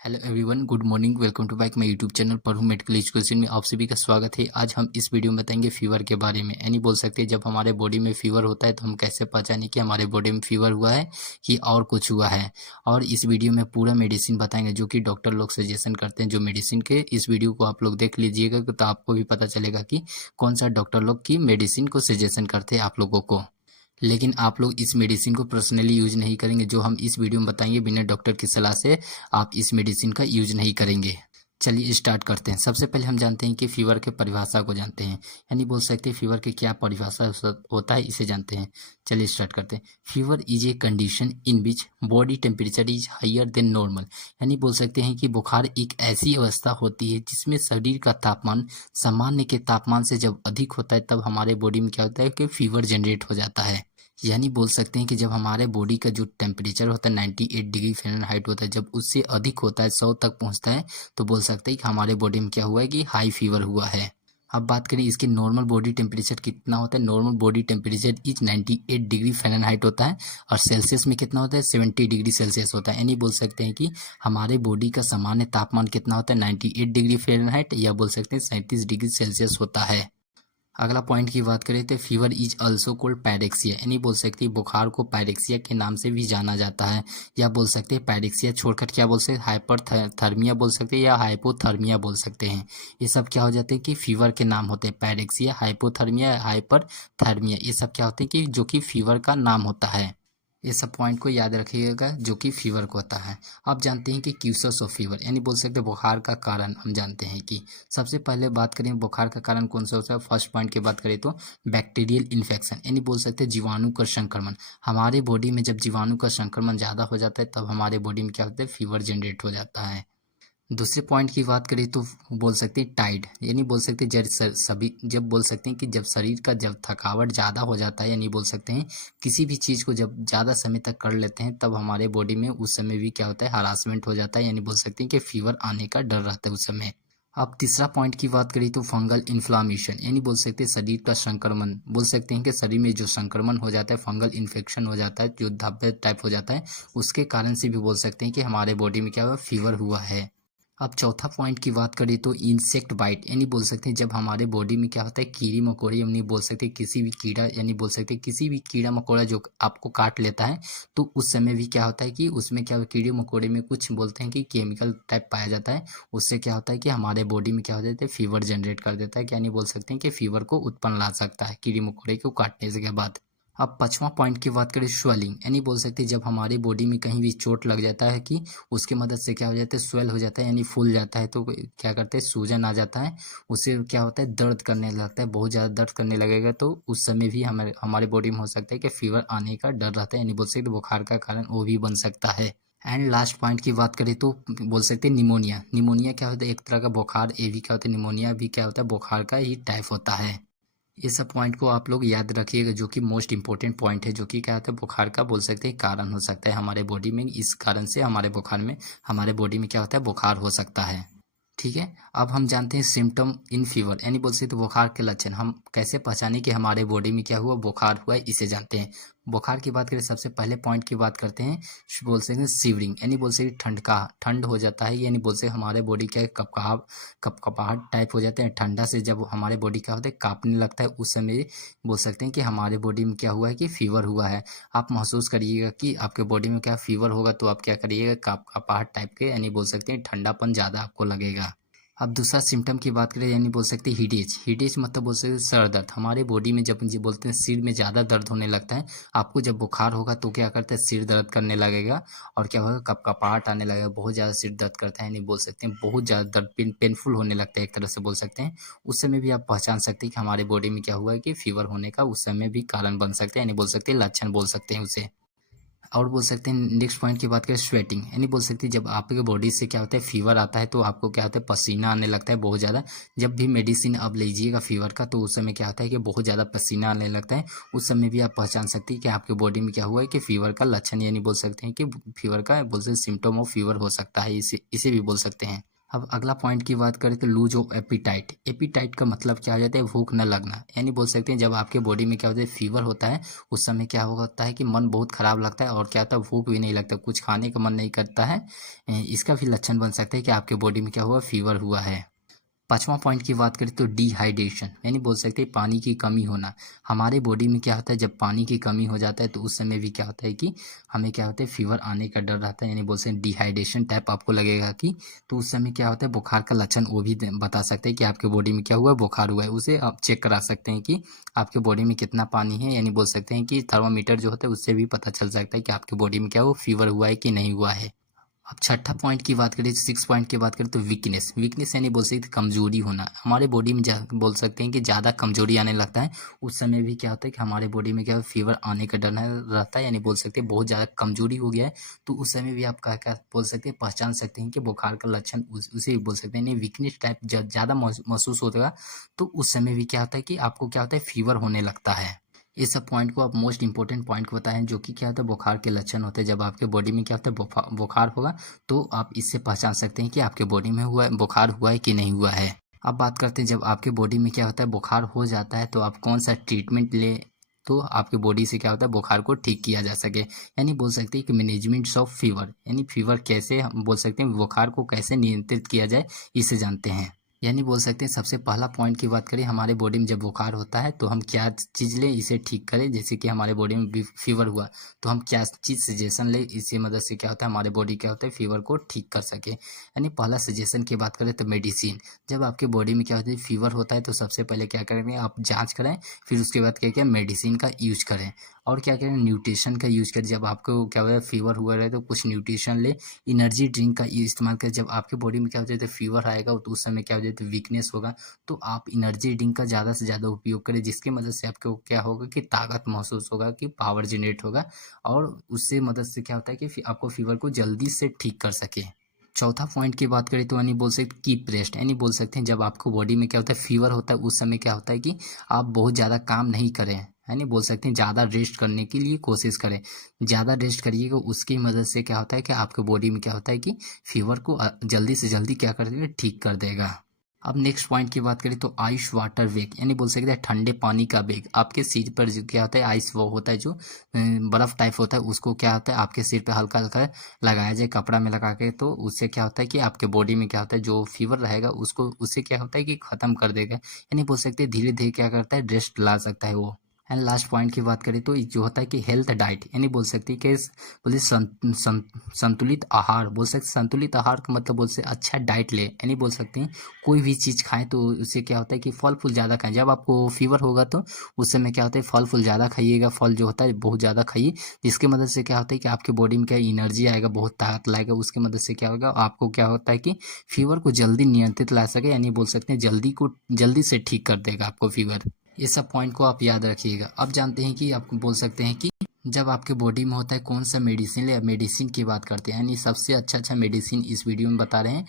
Hello everyone, good morning. Welcome to back my YouTube channel पर हूँ medical education में आप सभी का स्वागत है। आज हम इस वीडियो में बताएंगे फीवर के बारे में। यानी बोल सकते हैं जब हमारे बॉडी में फीवर होता है तो हम कैसे पहचानें कि हमारे बॉडी में फीवर हुआ है कि और कुछ हुआ है। और इस वीडियो में पूरा मेडिसिन बताएंगे जो कि डॉक्टर लोग सजेशन करते हैं जो मेडिसिन के। इस वीडियो को आप लोग देख लीजिएगा तो आपको भी पता चलेगा कि कौन सा डॉक्टर लोग की मेडिसिन को सजेशन करते हैं आप लोगों को। लेकिन आप लोग इस मेडिसिन को पर्सनली यूज नहीं करेंगे। जो हम इस वीडियो में बताएंगे बिना डॉक्टर की सलाह से आप इस मेडिसिन का यूज नहीं करेंगे। चलिए स्टार्ट करते हैं। सबसे पहले हम जानते हैं कि फीवर के परिभाषा को जानते हैं। यानी बोल सकते हैं फीवर की क्या परिभाषा होता है, इसे जानते हैं। चलिए स्टार्ट करते हैं। Fever is a condition in which body temperature is higher than normal. यानी बोल सकते हैं कि बुखार एक ऐसी अवस्था होती है जिसमें शरीर का तापमान सामान्य के तापमान से जब अधिक होता है तब हमारे बॉडी में क्या होता है कि फीवर जनरेट हो जाता है। यानी बोल सकते हैं कि जब हमारे बॉडी का जो टेम्परेचर होता है 98 डिग्री फ़ारेनहाइट होता है, जब उससे अधिक होता है 100 तक पहुंचता है तो बोल सकते हैं कि हमारे बॉडी में क्या हुआ है कि हाई फीवर हुआ है। अब बात करें इसके नॉर्मल बॉडी टेम्परेचर कितना होता है। Normal body temperature is 98 degree Fahrenheit होता है और सेल्सियस में कितना होता है 70 डिग्री सेल्सियस होता है। यानी बोल सकते हैं कि हमारे बॉडी का सामान्य तापमान कितना होता है 98 डिग्री फ़ारेनहाइट या बोल सकते हैं 37 डिग्री सेल्सियस होता है। अगला पॉइंट की बात करें तो fever is also cold pyrexia. यानी बोल सकते हैं बुखार को पायरेक्सिया के नाम से भी जाना जाता है या बोल सकते हैं पायरेक्सिया छोड़कर क्या बोल सकते हैं हाइपरथर्मिया बोल सकते हैं या हाइपोथर्मिया बोल सकते हैं। ये सब क्या हो जाते हैं कि फीवर के नाम होते हैं। पायरेक्सिया, हाइपोथर्मिया, हाइपरथर्मिया ये सब क्या होते हैं कि जो कि फीवर का नाम होता है। ये सब पॉइंट को याद रखिएगा जो कि फीवर को होता है। अब जानते हैं कि क्यूसेस ऑफ फीवर यानी बोल सकते हैं बुखार का कारण। हम जानते हैं कि सबसे पहले बात करें बुखार का कारण कौन सा होता है। फर्स्ट पॉइंट की बात करें तो बैक्टीरियल इन्फेक्शन यानी बोल सकते हैं जीवाणु का संक्रमण। हमारे बॉडी में जब जीवाणु का संक्रमण ज़्यादा हो जाता है तब हमारे बॉडी में क्या होता है फीवर जनरेट हो जाता है। दूसरे पॉइंट की बात करें तो बोल सकते हैं टाइड यानी बोल सकते हैं जब बोल सकते हैं कि जब शरीर का जब थकावट ज़्यादा हो जाता है यानी बोल सकते हैं किसी भी चीज़ को जब ज़्यादा समय तक कर लेते हैं तब हमारे बॉडी में उस समय भी क्या होता है हरासमेंट हो जाता है। यानी बोल सकते हैं कि फीवर आने का डर रहता है उस समय। अब तीसरा पॉइंट की बात करें तो फंगल इन्फ्लामेशन यानी बोल सकते हैं शरीर का संक्रमण। बोल सकते हैं कि शरीर में जो संक्रमण हो जाता है फंगल इन्फेक्शन हो जाता है जो धब्बे टाइप हो जाता है उसके कारण से भी बोल सकते हैं कि हमारे बॉडी में क्या हुआ फीवर हुआ है। अब चौथा पॉइंट की बात करें तो इंसेक्ट बाइट यानी बोल सकते हैं जब हमारे बॉडी में क्या होता है कीड़ी मकोड़े यानी बोल सकते हैं किसी भी कीड़ा यानी बोल सकते हैं किसी भी कीड़ा मकोड़ा जो आपको काट लेता है तो उस समय भी क्या होता है कि उसमें क्या कीड़े मकोड़े में कुछ बोलते हैं कि केमिकल टाइप पाया जाता है। उससे क्या होता है कि हमारे बॉडी में क्या हो जाता है फीवर जनरेट कर देता है। यानी बोल सकते हैं कि फीवर को उत्पन्न ला सकता है कीड़े मकोड़े को काटने से के बाद। अब पाँचवां पॉइंट की बात करें स्वेलिंग यानी बोल सकते हैं जब हमारे बॉडी में कहीं भी चोट लग जाता है कि उसकी मदद से क्या हो जाता है स्वेल हो जाता है यानी फूल जाता है तो क्या करते हैं सूजन आ जाता है। उससे क्या होता है दर्द करने लगता है, बहुत ज़्यादा दर्द करने लगेगा तो उस समय भी हमारे बॉडी में हो सकता है कि फीवर आने का डर रहता है। यानी बोल सकते बुखार का कारण वो भी बन सकता है। एंड लास्ट पॉइंट की बात करें तो बोल सकते हैं निमोनिया। निमोनिया क्या होता है एक तरह का बुखार, ये भी क्या होता है निमोनिया भी क्या होता है बुखार का ही टाइप होता है। ये सब पॉइंट को आप लोग याद रखिएगा जो कि मोस्ट इंपॉर्टेंट पॉइंट है जो कि क्या होता है बुखार का बोल सकते हैं कारण हो सकता है हमारे बॉडी में। इस कारण से हमारे बुखार में हमारे बॉडी में क्या होता है बुखार हो सकता है। ठीक है। अब हम जानते हैं सिम्टम इन फीवर यानी बोल सकते हैं बुखार के लक्षण। हम कैसे पहचाने कि हमारे बॉडी में क्या हुआ बुखार हुआ है, इसे जानते हैं। बुखार की बात करें सबसे पहले पॉइंट की बात करते हैं बोल सकते हैं शिवरिंग यानी बोल सकते हैं ठंड हो जाता है। यानी बोल सकते हैं हमारे बॉडी क्या है कपकपाहट टाइप हो जाते हैं। ठंडा से जब हमारे बॉडी क्या होता है कांपने लगता है उस समय बोल सकते हैं कि हमारे बॉडी में क्या हुआ है कि फीवर हुआ है। आप महसूस करिएगा कि आपके बॉडी में क्या फीवर होगा तो आप क्या करिएगा कपकपाहट टाइप के यानी बोल सकते हैं ठंडापन ज़्यादा आपको लगेगा। अब दूसरा सिम्टम की बात करें यानी बोल सकते हैं हीडेज मतलब बोल सकते हैं सर दर्द। हमारे बॉडी में जब जी बोलते हैं सिर में ज़्यादा दर्द होने लगता है। आपको जब बुखार होगा तो क्या करता है सिर दर्द करने लगेगा और क्या होगा कपकपाहट आने लगेगा, बहुत ज़्यादा सिर दर्द करता है। यानी बोल सकते हैं बहुत ज़्यादा दर्द पेनफुल होने लगता है एक तरह से बोल सकते हैं। उस समय भी आप पहचान सकते हैं कि हमारे बॉडी में क्या हुआ है कि फीवर होने का उस समय भी कारण बन सकते हैं। यानी बोल सकते हैं लक्षण बोल सकते हैं उसे। और बोल सकते हैं नेक्स्ट पॉइंट की बात करें स्वेटिंग यानी बोल सकते हैं जब आपके बॉडी से क्या होता है फीवर आता है तो आपको क्या होता है पसीना आने लगता है बहुत ज़्यादा। जब भी मेडिसिन आप लीजिएगा फीवर का तो उस समय क्या होता है कि बहुत ज़्यादा पसीना आने लगता है। उस समय भी आप पहचान सकते हैं कि आपके बॉडी में क्या हुआ है कि फीवर का लक्षण यानी बोल सकते हैं कि फीवर का बोल सकते सिम्टम ऑफ फीवर हो सकता है, इसे इसे भी बोल सकते हैं। अब अगला पॉइंट की बात करें तो लूज ऑफ एपिटाइट। एपिटाइट का मतलब क्या हो जाता है, भूख न लगना। यानी बोल सकते हैं जब आपके बॉडी में क्या होता है, फीवर होता है, उस समय क्या होता है कि मन बहुत खराब लगता है और क्या होता है, भूख भी नहीं लगता, कुछ खाने का मन नहीं करता है। इसका भी लक्षण बन सकता है कि आपके बॉडी में क्या हुआ, फीवर हुआ है। पाँचवां पॉइंट की बात करें तो डिहाइड्रेशन, यानी बोल सकते हैं पानी की कमी होना। हमारे बॉडी में क्या होता है, जब पानी की कमी हो जाता है तो उस समय भी क्या होता है कि हमें क्या होता है, फीवर आने का डर रहता है। यानी बोल सकते हैं डिहाइड्रेशन टाइप आपको लगेगा कि, तो उस समय क्या होता है, बुखार का लक्षण वो भी बता सकते हैं कि आपके बॉडी में क्या हुआ है, बुखार हुआ है। उसे आप चेक करा सकते हैं कि आपके बॉडी में कितना पानी है। यानी बोल सकते हैं कि थर्मामीटर जो होता है उससे भी पता चल सकता है कि आपके बॉडी में क्या हुआ, फीवर हुआ है कि नहीं हुआ है। अब छठा पॉइंट की बात करें, 6 पॉइंट की बात करें तो वीकनेस। वीकनेस यानी बोल सकते हैं कमजोरी होना। हमारे बॉडी में बोल सकते हैं कि ज़्यादा कमजोरी आने लगता है, उस समय भी क्या होता है कि हमारे बॉडी में क्या है, फीवर आने का डर रहता है। यानी बोल सकते हैं बहुत ज़्यादा कमजोरी हो गया है, तो उस समय भी आप क्या क्या बोल सकते हैं, पहचान सकते हैं कि बुखार का लक्षण उसे भी बोल सकते हैं। यानी वीकनेस टाइप ज़्यादा महसूस होगा तो उस समय भी क्या होता है कि आपको क्या होता है, फीवर होने लगता है। इस सब पॉइंट को आप मोस्ट इंपॉर्टेंट पॉइंट को बताएं, जो कि क्या होता है, बुखार के लक्षण होते हैं। जब आपके बॉडी में क्या होता है, बुखार होगा, तो आप इससे पहचान सकते हैं कि आपके बॉडी में हुआ है, बुखार हुआ है कि नहीं हुआ है। अब बात करते हैं जब आपके बॉडी में क्या होता है, बुखार हो जाता है, तो आप कौन सा ट्रीटमेंट ले तो आपके बॉडी से क्या होता है, बुखार को ठीक किया जा सके। यानी बोल सकते हैं कि मैनेजमेंट ऑफ फीवर, यानी फीवर कैसे, हम बोल सकते हैं बुखार को कैसे नियंत्रित किया जाए, इसे जानते हैं। यानी बोल सकते हैं सबसे पहला पॉइंट की बात करें, हमारे बॉडी में जब बुखार होता है तो हम क्या चीज़ लें इसे ठीक करें। जैसे कि हमारे बॉडी में फीवर हुआ तो हम क्या चीज़ सजेशन लें, इसकी मदद से क्या होता है, हमारे बॉडी क्या होता है, फीवर को ठीक कर सके। यानी पहला सजेशन की बात करें तो मेडिसिन। जब आपके बॉडी में क्या होता है, फीवर होता है, तो सबसे पहले क्या करेंगे, आप जाँच कराएं, फिर उसके बाद क्या क्या मेडिसिन का यूज करें। और क्या करें, न्यूट्रिशन का यूज करें। जब आपको क्या हुआ है, फीवर हुआ रहे तो कुछ न्यूट्रिशन ले, एनर्जी ड्रिंक का इस्तेमाल करें। जब आपके बॉडी में क्या हो जाता है, फीवर आएगा तो उस समय क्या हो जाता है, वीकनेस होगा, तो आप एनर्जी ड्रिंक का ज़्यादा से ज़्यादा उपयोग करें, जिसकी मदद से आपको क्या होगा कि ताकत महसूस होगा, कि पावर जनरेट होगा, और उससे मदद से क्या होता है कि आपको फीवर को जल्दी से ठीक कर सके। चौथा पॉइंट की बात करें तो यानी बोल सकते कीप रेस्ट। यानी बोल सकते हैं जब आपको बॉडी में क्या होता है, फीवर होता है, उस समय क्या होता है कि आप बहुत ज़्यादा काम नहीं करें। यानी बोल सकते हैं ज़्यादा रेस्ट करने के लिए कोशिश करें। ज़्यादा रेस्ट करिएगा, उसकी मदद से क्या होता है कि आपके बॉडी में क्या होता है कि फीवर को जल्दी से जल्दी क्या कर देगा, ठीक कर देगा। अब नेक्स्ट पॉइंट की बात करें तो आइस वाटर वेग, यानी बोल सकते हैं ठंडे पानी का वेग। आपके सिर पर जो क्या होता है, आइस वो होता है जो बर्फ़ टाइप होता है, उसको क्या होता है, आपके सिर पे हल्का हल्का लगाया जाए कपड़ा में लगा के, तो उससे क्या होता है कि आपके बॉडी में क्या होता है, जो फीवर रहेगा उसको, उससे क्या होता है कि ख़त्म कर देगा। यानी बोल सकते हैं धीरे धीरे क्या करता है, रेस्ट ला सकता है वो। एंड लास्ट पॉइंट की बात करें तो जो होता है कि हेल्थ डाइट, यानी बोल सकते हैं कि बोले संतुलित आहार। बोल सकते संतुलित आहार का मतलब बोल सकते अच्छा डाइट ले। यानी बोल सकते हैं कोई भी चीज़ खाएं तो उससे क्या होता है कि फल फूल ज़्यादा खाएं। जब आपको फीवर होगा तो उस समय क्या होता है, फल फूल ज़्यादा खाइएगा, फल जो होता है बहुत ज़्यादा खाइए, जिसकी मदद से क्या होता है कि आपके बॉडी में क्या एनर्जी आएगा, बहुत ताकत लाएगा। उसकी मदद से क्या होगा, आपको क्या होता है कि फीवर को जल्दी नियंत्रित ला सके। यानी बोल सकते हैं जल्दी से ठीक कर देगा आपको फीवर। ये सब पॉइंट को आप याद रखिएगा। अब जानते हैं कि आप बोल सकते हैं कि जब आपके बॉडी में होता है कौन सा मेडिसिन ले। मेडिसिन की बात करते हैं, यानी सबसे अच्छा मेडिसिन इस वीडियो में बता रहे हैं।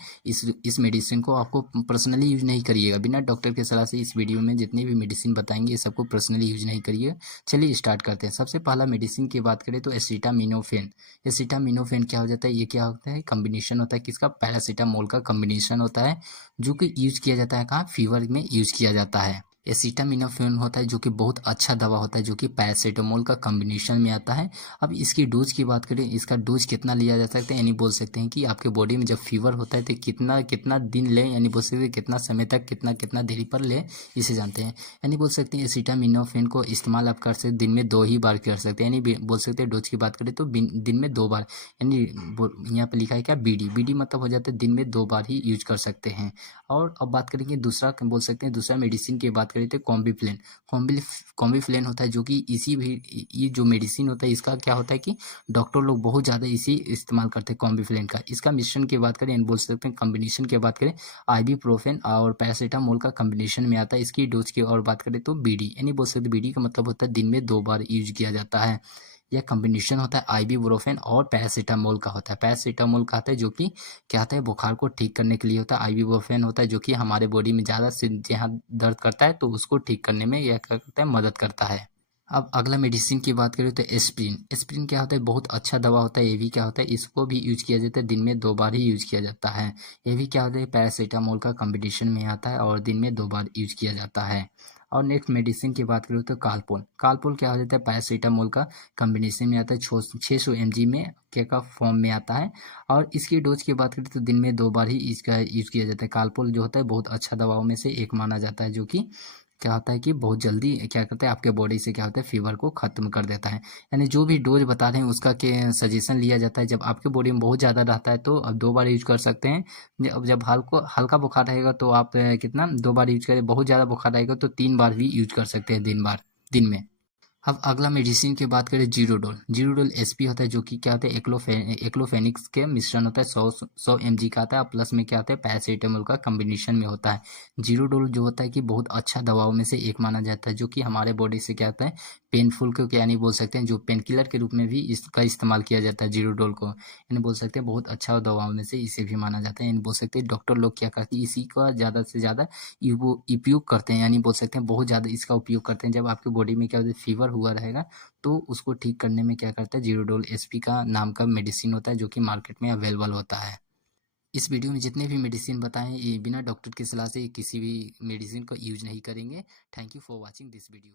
इस मेडिसिन को आपको पर्सनली यूज नहीं करिएगा, बिना डॉक्टर के सलाह से। इस वीडियो में जितने भी मेडिसिन बताएंगे ये सबको पर्सनली यूज नहीं करिएगा। चलिए स्टार्ट करते हैं। सबसे पहला मेडिसिन की बात करें तो एसिटामिनोफेन। एसिटामिनोफेन क्या हो जाता है, ये क्या होता है, कम्बिनेशन होता है किसका, पैरासीटामोल का कम्बिनेशन होता है, जो कि यूज किया जाता है कहाँ, फीवर में यूज किया जाता है। एसिटामिनोफेन होता है जो कि बहुत अच्छा दवा होता है, जो कि पैरासीटामोल का कॉम्बिनेशन में आता है। अब इसकी डोज की बात करें, इसका डोज कितना लिया जा सकता है, यानी बोल सकते हैं कि आपके बॉडी में जब फीवर होता है तो कितना कितना दिन ले, यानी बोल सकते हैं कितना समय तक, कितना कितना देरी पर ले, इसे जानते हैं। यानी बोल सकते हैं एसिटामिनोफेन को इस्तेमाल आप कर सकते दिन में 2 ही बार कर सकते हैं। यानी बोल सकते हैं डोज की बात करें तो दिन में 2 बार। यानी यहाँ पर लिखा है क्या, बीडी मतलब हो जाता है दिन में 2 बार ही यूज कर सकते हैं। और अब बात करेंगे दूसरा, बोल सकते हैं दूसरा मेडिसिन की बात करें तो कॉम्बिफ्लेन। कॉम्बिफ्लेन होता है जो कि ये जो मेडिसिन होता है इसका क्या होता है कि डॉक्टर लोग बहुत ज़्यादा इसी इस्तेमाल करते हैं कॉम्बिफ्लेन का। इसका मिश्रण की बात करें, बोल सकते हैं कॉम्बिनेशन की बात करें, आइबुप्रोफेन और पैरासीटामोल का कॉम्बिनेशन में आता है। इसकी डोज की और बात करें तो बीडी, यानी बोल सकते हैं बीडी का मतलब होता है दिन में 2 बार यूज किया जाता है। यह कॉम्बिनेशन होता है आइबुप्रोफेन और पैरासीटामोल का होता है। पैरासीटामोल का आता है जो कि क्या होता है, बुखार को ठीक करने के लिए होता है। आइबुप्रोफेन होता है जो कि हमारे बॉडी में ज़्यादा से जहाँ दर्द करता है तो उसको ठीक करने में यह क्या करता है, मदद करता है। अब अगला मेडिसिन की बात करें तो एस्प्रिन। एस्प्रिन क्या होता है, बहुत अच्छा दवा होता है। ये भी क्या होता है, इसको भी यूज किया जाता है, दिन में 2 बार ही यूज किया जाता है। ये भी क्या होता है, पैरासीटामोल का कॉम्बिनेशन में आता है और दिन में 2 बार यूज किया जाता है। और नेक्स्ट मेडिसिन की बात करूँ तो कालपोल। कालपोल क्या हो जाता है, पैरासीटामोल का कॉम्बिनेशन में आता है, 600 mg में के का फॉर्म में आता है। और इसकी डोज की बात करें तो दिन में 2 बार ही इसका यूज किया जाता है। कालपोल जो होता है बहुत अच्छा दवाओं में से एक माना जाता है, जो कि क्या होता है कि बहुत जल्दी क्या करता है, आपके बॉडी से क्या होता है, फीवर को ख़त्म कर देता है। यानी जो भी डोज बता रहे हैं उसका के सजेशन लिया जाता है। जब आपके बॉडी में बहुत ज़्यादा रहता है तो आप 2 बार यूज कर सकते हैं। अब जब हल्का बुखार रहेगा तो आप कितना 2 बार यूज करें। बहुत ज़्यादा बुखार रहेगा तो 3 बार भी यूज कर सकते हैं दिन में। अब अगला मेडिसिन की बात करें, जीरोडोल। जीरोडोल एसपी होता है, जो कि क्या होता है, एक्लोफेनिक्स के मिश्रण होता है, 100 mg का आता है। प्लस में क्या होता है, पैरासीटामोल का कॉम्बिनेशन में होता है। जीरोडोल जो होता है कि बहुत अच्छा दवाओं में से एक माना जाता है, जो कि हमारे बॉडी से क्या होता है, पेनफुल को क्या नहीं बोल सकते हैं, जो पेन किलर के रूप में भी इसका इस्तेमाल किया जाता है जीरोडोल को। यानी बोल सकते हैं बहुत अच्छा दवाओं में से इसे भी माना जाता है। यानी बोल सकते हैं डॉक्टर लोग क्या करते हैं, इसी का ज़्यादा से ज़्यादा उपयोग करते हैं। यानी बोल सकते हैं बहुत ज़्यादा इसका उपयोग करते हैं। जब आपके बॉडी में क्या होता है, फीवर हुआ रहेगा तो उसको ठीक करने में क्या करता है, जीरोडोल एसपी का नाम का मेडिसिन होता है, जो कि मार्केट में अवेलेबल होता है। इस वीडियो में जितने भी मेडिसिन बताए हैं ये बिना डॉक्टर की सलाह से किसी भी मेडिसिन को यूज नहीं करेंगे। Thank you for watching this video.